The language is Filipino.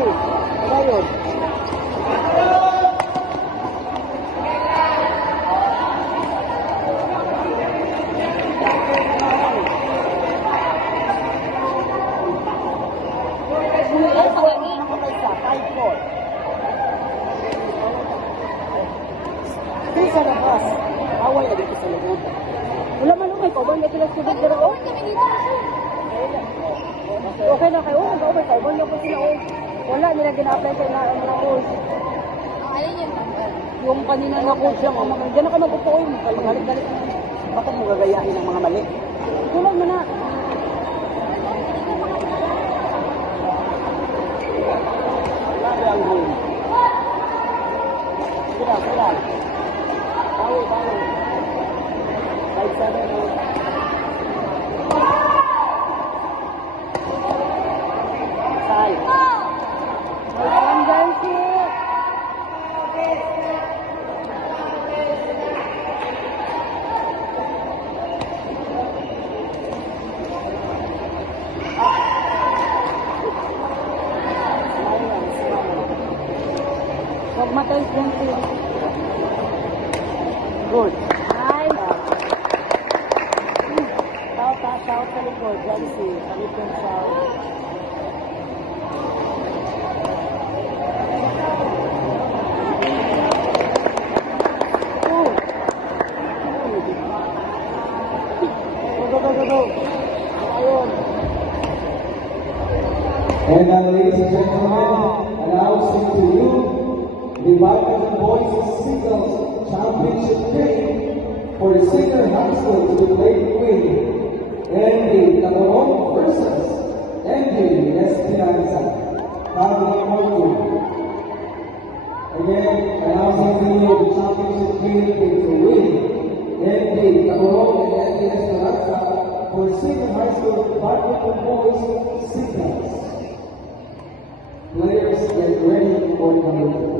Ayun. Sa labas. Away na dito sa loob. Wala man umay ko, bang ito lang sa dito ro. Okay na kayo, nag-over kayo, bang ko sila o. Wala nila gina-apply sa mga course. Alin yung number? Yung kanina na course yung mga diyan na ka magpupoy, galit-galit. Bakit mo gagayahin ang mga mali? Tulad mo na. Wala ang goal. Sila. Bawi. 5-7. Sai. Ang ganti. Huwag matay ganti. Good. South sa likod, Jancy. Palikon south. Go. Ayun. And now, ladies and gentlemen, announcing to you the Bible Boys Singles Championship game for the senior high school to be played between MD Tagalog versus MD Esperanza. Again, announcing to you the championship game to win MD Tagalog and MD Esperanza for senior high school Bible Boys Singles. Players get ready for the